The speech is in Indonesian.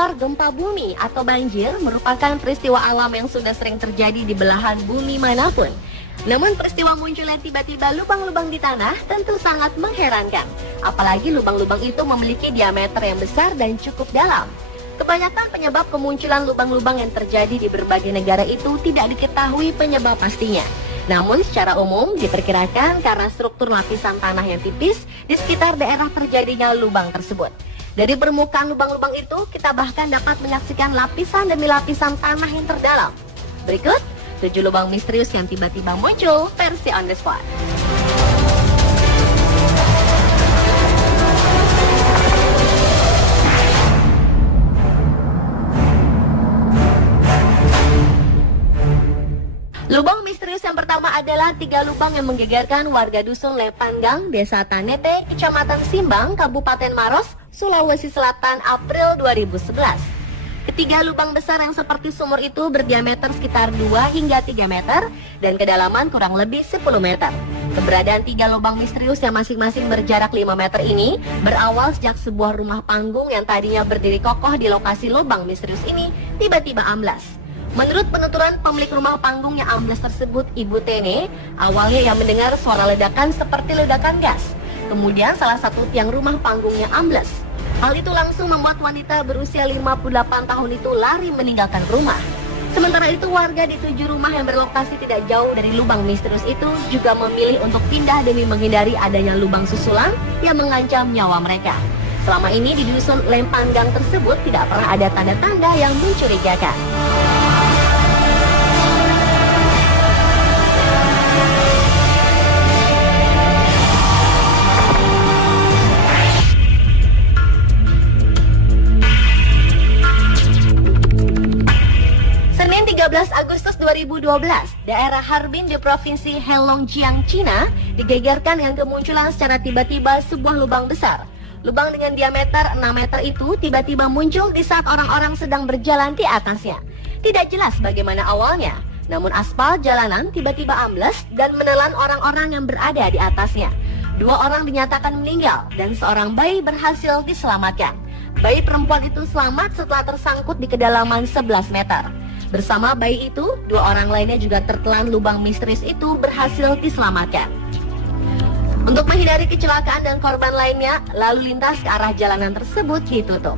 longsor, gempa bumi, atau banjir merupakan peristiwa alam yang sudah sering terjadi di belahan bumi manapun. Namun peristiwa munculnya tiba-tiba lubang-lubang di tanah tentu sangat mengherankan. Apalagi lubang-lubang itu memiliki diameter yang besar dan cukup dalam. Kebanyakan penyebab kemunculan lubang-lubang yang terjadi di berbagai negara itu tidak diketahui penyebab pastinya. Namun secara umum diperkirakan karena struktur lapisan tanah yang tipis di sekitar daerah terjadinya lubang tersebut. Dari permukaan lubang-lubang itu, kita bahkan dapat menyaksikan lapisan demi lapisan tanah yang terdalam. Berikut 7 lubang misterius yang tiba-tiba muncul versi on the spot. Lubang misterius yang pertama adalah 3 lubang yang menggegerkan warga dusun Lepanggang, Desa Tanete, Kecamatan Simbang, Kabupaten Maros, Sulawesi Selatan, April 2011. Ketiga lubang besar yang seperti sumur itu berdiameter sekitar 2 hingga 3 meter dan kedalaman kurang lebih 10 meter. Keberadaan 3 lubang misterius yang masing-masing berjarak 5 meter ini berawal sejak sebuah rumah panggung yang tadinya berdiri kokoh di lokasi lubang misterius ini tiba-tiba amblas. Menurut penuturan pemilik rumah panggung yang ambles tersebut, Ibu Tene, awalnya ia mendengar suara ledakan seperti ledakan gas. Kemudian salah satu tiang rumah panggungnya ambles. Hal itu langsung membuat wanita berusia 58 tahun itu lari meninggalkan rumah. Sementara itu warga di 7 rumah yang berlokasi tidak jauh dari lubang misterius itu juga memilih untuk pindah demi menghindari adanya lubang susulan yang mengancam nyawa mereka. Selama ini di dusun Lepanggang tersebut tidak pernah ada tanda-tanda yang mencurigakan. Senin 13 Agustus 2012, daerah Harbin di Provinsi Heilongjiang, Cina, digegerkan dengan kemunculan secara tiba-tiba sebuah lubang besar. Lubang dengan diameter 6 meter itu tiba-tiba muncul di saat orang-orang sedang berjalan di atasnya. Tidak jelas bagaimana awalnya, namun aspal jalanan tiba-tiba ambles dan menelan orang-orang yang berada di atasnya. 2 orang dinyatakan meninggal dan seorang bayi berhasil diselamatkan. Bayi perempuan itu selamat setelah tersangkut di kedalaman 11 meter. Bersama bayi itu, 2 orang lainnya juga tertelan lubang misterius itu berhasil diselamatkan. Untuk menghindari kecelakaan dan korban lainnya, lalu lintas ke arah jalanan tersebut ditutup.